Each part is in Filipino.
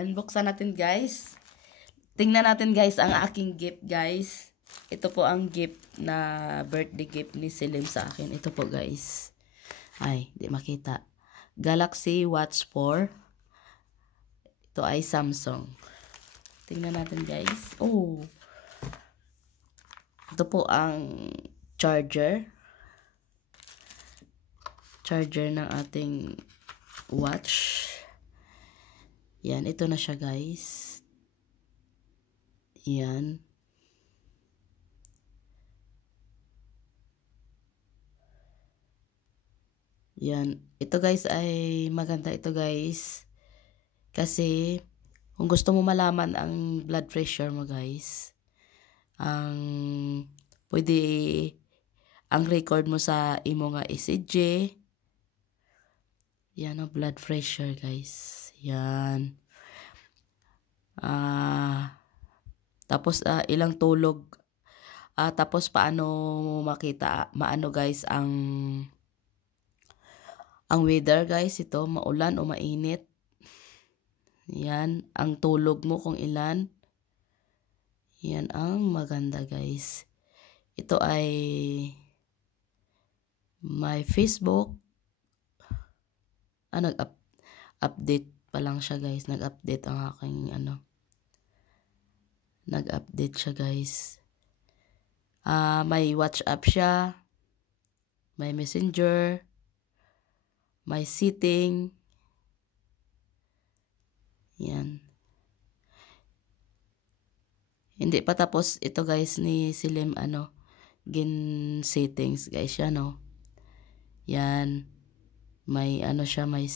Unboxan natin guys. Tingnan natin guys ang aking gift guys. Ito po ang gift na birthday gift ni Selim sa akin. Ito po guys. Ay, di makita. Galaxy Watch 4. Ito ay Samsung. Tingnan natin guys. Oh. Ito po ang charger. Charger ng ating watch. Yan, ito na siya guys. Yan. Yan. Ito guys ay maganda ito guys. Kasi kung gusto mo malaman ang blood pressure mo guys, pwede ang record mo sa imo nga ECG. Yan ang blood pressure guys. Yan. Tapos ilang tulog. Tapos paano makita, maano guys ang weather guys, ito maulan o mainit. Yan, ang tulog mo kung ilan. Yan ang maganda guys. Ito ay my Facebook. Nag-update pa lang siya guys. Nag-update ang aking Nag-update siya guys. May WhatsApp siya. May Messenger. May setting. Yan. Hindi pa tapos ito guys ni Selim gin settings guys yan Yan. May siya, may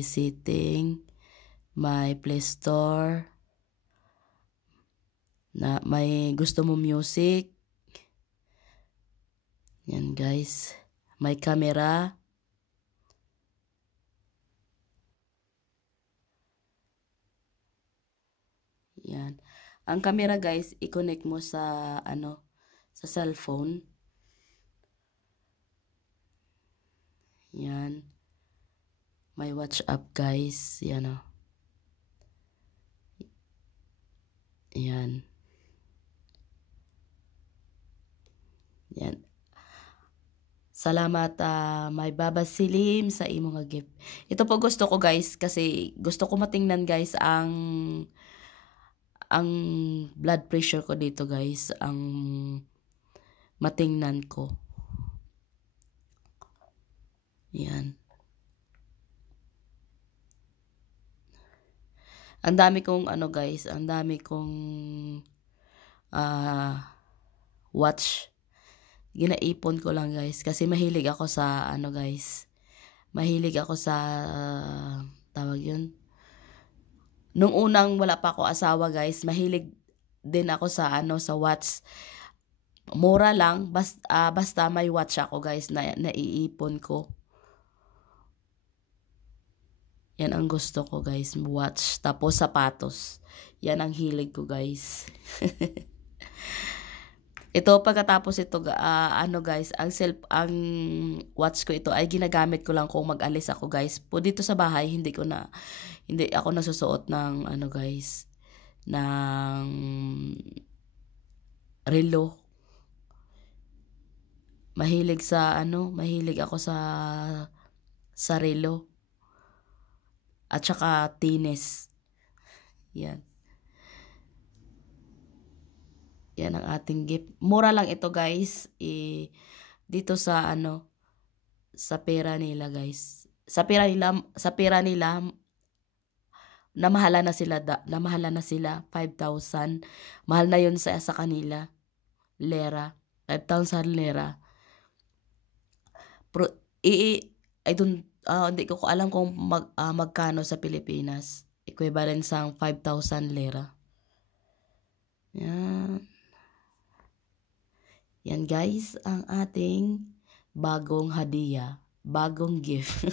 setting, may Play Store, na may gusto mo music. Yan guys. May camera. Yan. Ang camera guys, i-connect mo sa sa cellphone. Yan. May WhatsApp guys. Yan Yan. Yan. Salamat may Baba Selim sa imo nga gift. Ito po gusto ko guys kasi gusto ko matingnan guys ang blood pressure ko dito guys, ang matingnan ko. Yan. Ang dami kong guys, ang dami kong watch. Ginaipon ko lang guys kasi mahilig ako sa guys. Mahilig ako sa tawag yun. Nung unang wala pa ako asawa guys, mahilig din ako sa sa watch. Mura lang, basta may watch ako guys na naiipon ko. Yan ang gusto ko guys, watch. Tapos sapatos. Yan ang hilig ko guys. Ito pagkatapos ito guys, ang watch ko ito ay ginagamit ko lang kung mag-alis ako guys. Po dito sa bahay hindi ako nasusuot ng guys, ng relo. Mahilig ako sa relo. At saka tennis. Yan. Yan ang ating gift. Mura lang ito guys. Dito sa sa pera nila guys. Sa pera nila namahala na sila 5,000. Mahal na yun sa kanila. Lera. 5,000 lera. Hindi ko alam kung magkano sa Pilipinas. Equivalent sa 5,000 lira. Yan. Yan guys, ang ating bagong hadiah, bagong gift.